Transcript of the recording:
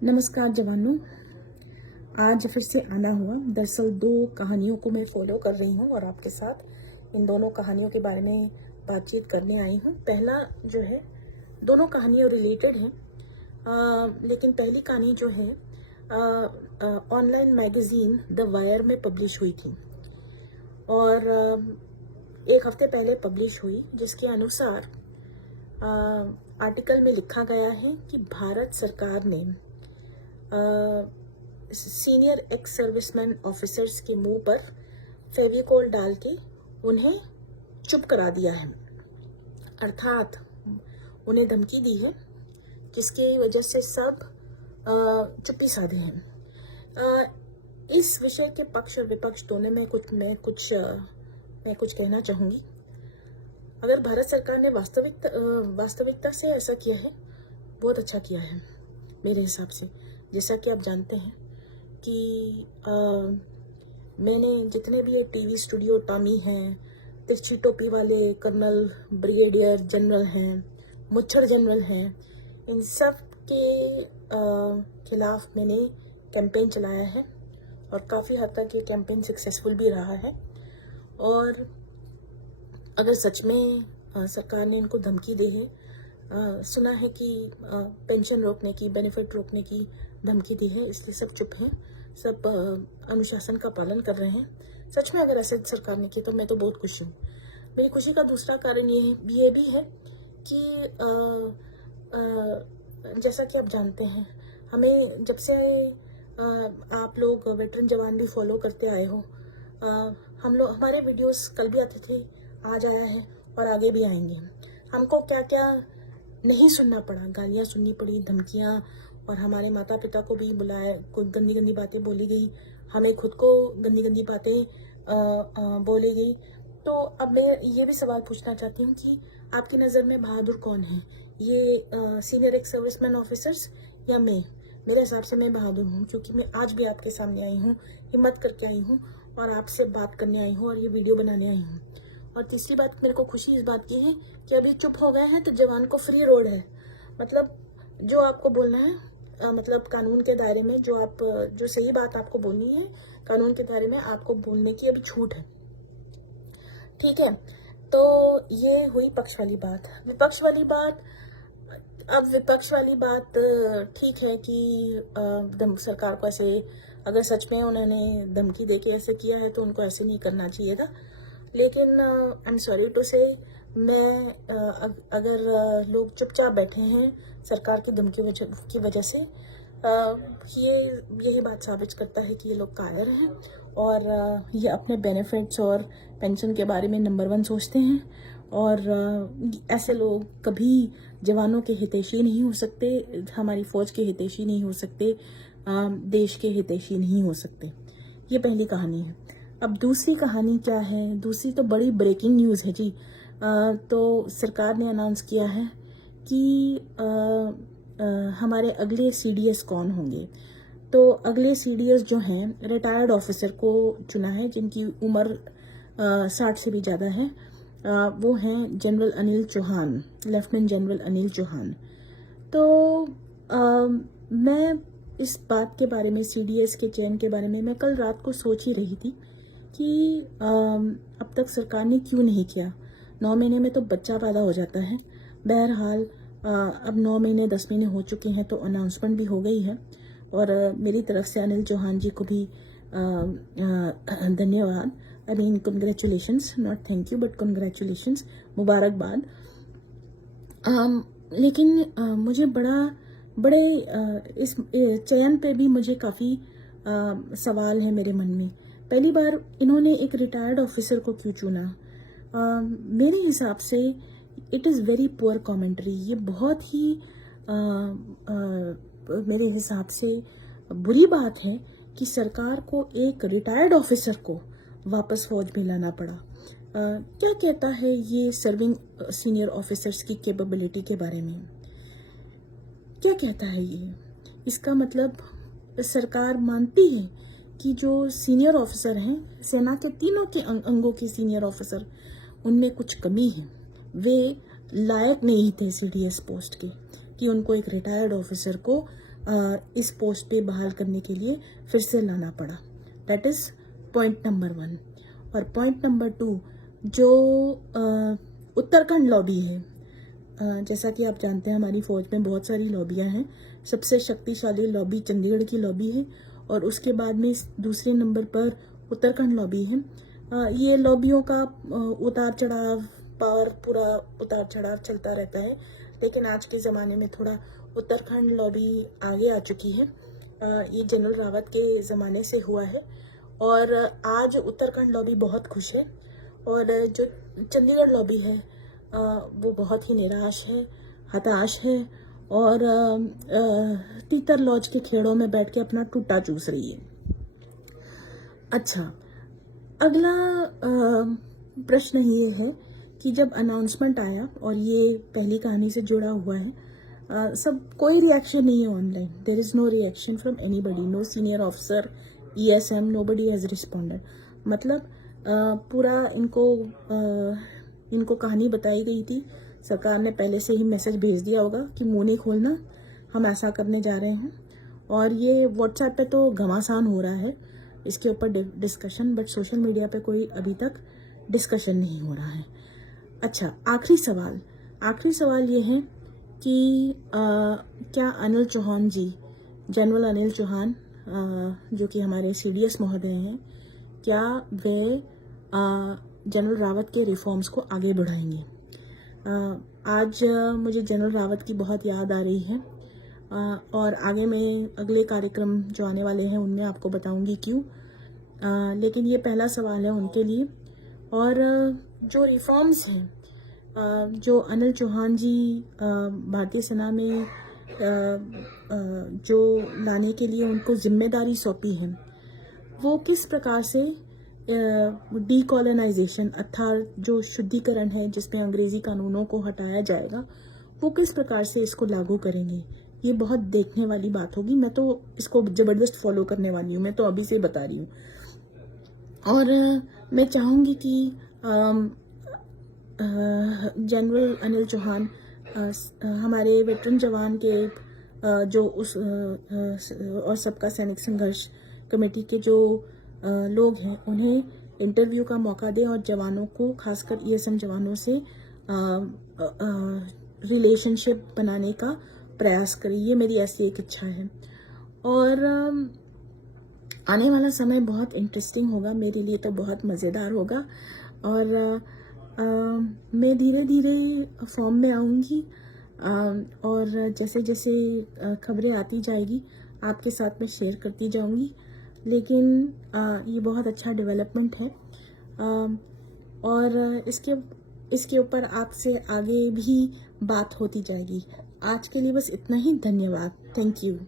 नमस्कार जवानों। आज फिर से आना हुआ। दरअसल दो कहानियों को मैं फॉलो कर रही हूँ और आपके साथ इन दोनों कहानियों के बारे में बातचीत करने आई हूँ। पहला जो है, दोनों कहानियाँ रिलेटेड हैं, लेकिन पहली कहानी जो है ऑनलाइन मैगज़ीन द वायर में पब्लिश हुई थी और एक हफ्ते पहले पब्लिश हुई, जिसके अनुसार आर्टिकल में लिखा गया है कि भारत सरकार ने सीनियर एक्स सर्विसमैन ऑफिसर्स के मुंह पर फेविकोल डाल के उन्हें चुप करा दिया है, अर्थात उन्हें धमकी दी है, जिसकी वजह से सब चुप्पी साधे हैं। इस विषय के पक्ष और विपक्ष दोनों में मैं कुछ कहना चाहूँगी। अगर भारत सरकार ने वास्तविकता से ऐसा किया है, बहुत अच्छा किया है मेरे हिसाब से। जैसा कि आप जानते हैं कि मैंने जितने भी ये टीवी स्टूडियो टॉमी हैं, तिरछी टोपी वाले कर्नल, ब्रिगेडियर जनरल हैं, मुच्छर जनरल हैं, इन सब के खिलाफ मैंने कैंपेन चलाया है और काफ़ी हद तक ये कैंपेन सक्सेसफुल भी रहा है। और अगर सच में सरकार ने इनको धमकी दी है, सुना है कि पेंशन रोकने की, बेनिफिट रोकने की धमकी दी है, इसलिए सब चुप हैं, सब अनुशासन का पालन कर रहे हैं। सच में अगर ऐसे सरकार ने की तो मैं तो बहुत खुश हूँ। मेरी खुशी का दूसरा कारण ये भी है कि जैसा कि आप जानते हैं, हमें जब से आप लोग वेटरन जवान भी फॉलो करते आए हो, हमारे वीडियोस कल भी आते थे, आज आया है और आगे भी आएंगे। हमको क्या क्या नहीं सुनना पड़ा, गालियाँ सुननी पड़ी, धमकियाँ, और हमारे माता पिता को भी बुलाया, कोई गंदी गंदी बातें बोली गई, हमें खुद को गंदी गंदी बातें बोली गई। तो अब मैं ये भी सवाल पूछना चाहती हूँ कि आपकी नज़र में बहादुर कौन है, ये सीनियर एक्स सर्विसमैन ऑफिसर्स या मैं? मेरे हिसाब से मैं बहादुर हूँ, क्योंकि मैं आज भी आपके सामने आई हूँ, हिम्मत करके आई हूँ और आपसे बात करने आई हूँ और ये वीडियो बनाने आई हूँ। और तीसरी बात, मेरे को खुशी इस बात की है कि अभी चुप हो गए हैं तो जवान को फ्री रोड है। मतलब जो आपको बोलना है, मतलब कानून के दायरे में जो सही बात आपको बोलनी है, कानून के दायरे में आपको बोलने की अभी छूट है। ठीक है, तो ये हुई पक्ष वाली बात। विपक्ष वाली बात, अब विपक्ष वाली बात ठीक है कि सरकार को ऐसे, अगर सच में उन्होंने धमकी देके ऐसे किया है तो उनको ऐसे नहीं करना चाहिए था। लेकिन आई एम सॉरी टू से, मैं अगर लोग चुपचाप बैठे हैं सरकार की धमकी की वजह से, यही बात साबित करता है कि ये लोग कायर हैं और ये अपने बेनिफिट्स और पेंशन के बारे में नंबर 1 सोचते हैं। और ऐसे लोग कभी जवानों के हितैषी नहीं हो सकते, हमारी फौज के हितैषी नहीं हो सकते, देश के हितैषी नहीं हो सकते। ये पहली कहानी है। अब दूसरी कहानी क्या है? दूसरी तो बड़ी ब्रेकिंग न्यूज़ है जी। तो सरकार ने अनाउंस किया है कि हमारे अगले सीडीएस कौन होंगे। तो अगले सीडीएस जो हैं, रिटायर्ड ऑफिसर को चुना है, जिनकी उम्र 60 से भी ज़्यादा है। वो हैं general Anil Chauhan, lieutenant general Anil Chauhan. तो मैं इस बात के बारे में, सीडीएस के चयन के बारे में, मैं कल रात को सोच ही रही थी कि अब तक सरकार ने क्यों नहीं किया। 9 महीने में तो बच्चा पैदा हो जाता है। बहरहाल अब 9 महीने 10 महीने हो चुके हैं तो अनाउंसमेंट भी हो गई है। और मेरी तरफ से अनिल चौहान जी को भी धन्यवाद। I mean congratulations, not thank you but congratulations, मुबारकबाद। लेकिन मुझे बड़े इस चयन पे भी मुझे काफ़ी सवाल है मेरे मन में। पहली बार इन्होंने एक रिटायर्ड ऑफिसर को क्यों चुना? मेरे हिसाब से it is very poor commentary. ये बहुत ही मेरे हिसाब से बुरी बात है कि सरकार को एक रिटायर्ड ऑफिसर को वापस फौज में लाना पड़ा। क्या कहता है ये सर्विंग सीनियर ऑफिसर्स की कैपेबिलिटी के बारे में? क्या कहता है ये? इसका मतलब सरकार मानती है कि जो सीनियर ऑफिसर हैं, सेना के तीनों के अंगों के सीनियर ऑफिसर, उनमें कुछ कमी है, वे लायक नहीं थे सीडीएस पोस्ट के, कि उनको एक रिटायर्ड ऑफिसर को इस पोस्ट पे बहाल करने के लिए फिर से लाना पड़ा। That is point number 1। और पॉइंट नंबर 2, जो उत्तराखंड लॉबी है, जैसा कि आप जानते हैं हमारी फ़ौज में बहुत सारी लॉबियां हैं। सबसे शक्तिशाली लॉबी चंडीगढ़ की लॉबी है और उसके बाद में दूसरे नंबर पर उत्तराखंड लॉबी है। ये लॉबियों का उतार चढ़ाव, पावर पूरा उतार चढ़ाव चलता रहता है, लेकिन आज के ज़माने में थोड़ा उत्तराखंड लॉबी आगे आ चुकी है। ये जनरल रावत के ज़माने से हुआ है और आज उत्तराखंड लॉबी बहुत खुश है और जो चंडीगढ़ लॉबी है वो बहुत ही निराश है, हताश है और तीतर लॉज के खेड़ों में बैठ के अपना टूटा चूस रही है। अच्छा, अगला प्रश्न ये है कि जब अनाउंसमेंट आया, और ये पहली कहानी से जुड़ा हुआ है, सब कोई रिएक्शन नहीं है online. There is no reaction from anybody, no senior officer, ESM, nobody has responded. मतलब पूरा इनको कहानी बताई गई थी, सरकार ने पहले से ही मैसेज भेज दिया होगा कि मुँह नहीं खोलना, हम ऐसा करने जा रहे हैं। और ये व्हाट्सएप पे तो घमासान हो रहा है इसके ऊपर डिस्कशन, बट सोशल मीडिया पे कोई अभी तक डिस्कशन नहीं हो रहा है। अच्छा, आखिरी सवाल ये है कि क्या अनिल चौहान जी, जनरल अनिल चौहान, जो कि हमारे CDS महोदय हैं, क्या वे जनरल रावत के रिफॉर्म्स को आगे बढ़ाएंगे? आज मुझे जनरल रावत की बहुत याद आ रही है और आगे मैं अगले कार्यक्रम जो आने वाले हैं उनमें आपको बताऊंगी क्यों। लेकिन ये पहला सवाल है उनके लिए। और जो रिफॉर्म्स हैं जो अनिल चौहान जी भारतीय सेना में जो लाने के लिए उनको जिम्मेदारी सौंपी है, वो किस प्रकार से डीकॉलोनाइजेशन अर्थात जो शुद्धिकरण है जिसमें अंग्रेज़ी कानूनों को हटाया जाएगा, वो किस प्रकार से इसको लागू करेंगे, ये बहुत देखने वाली बात होगी। मैं तो इसको ज़बरदस्त फॉलो करने वाली हूँ, मैं तो अभी से बता रही हूँ। और मैं चाहूँगी कि जनरल अनिल चौहान हमारे वेटरन जवान के जो उस और सबका सैनिक संघर्ष कमेटी के जो लोग हैं उन्हें इंटरव्यू का मौका दें और जवानों को, खासकर ESM जवानों से रिलेशनशिप बनाने का प्रयास करें। ये मेरी ऐसी एक इच्छा है। और आने वाला समय बहुत इंटरेस्टिंग होगा, मेरे लिए तो बहुत मज़ेदार होगा। और मैं धीरे धीरे फॉर्म में आऊँगी और जैसे जैसे खबरें आती जाएगी आपके साथ में शेयर करती जाऊँगी। लेकिन ये बहुत अच्छा डेवलपमेंट है और इसके ऊपर आपसे आगे भी बात होती जाएगी। आज के लिए बस इतना ही। धन्यवाद। Thank you.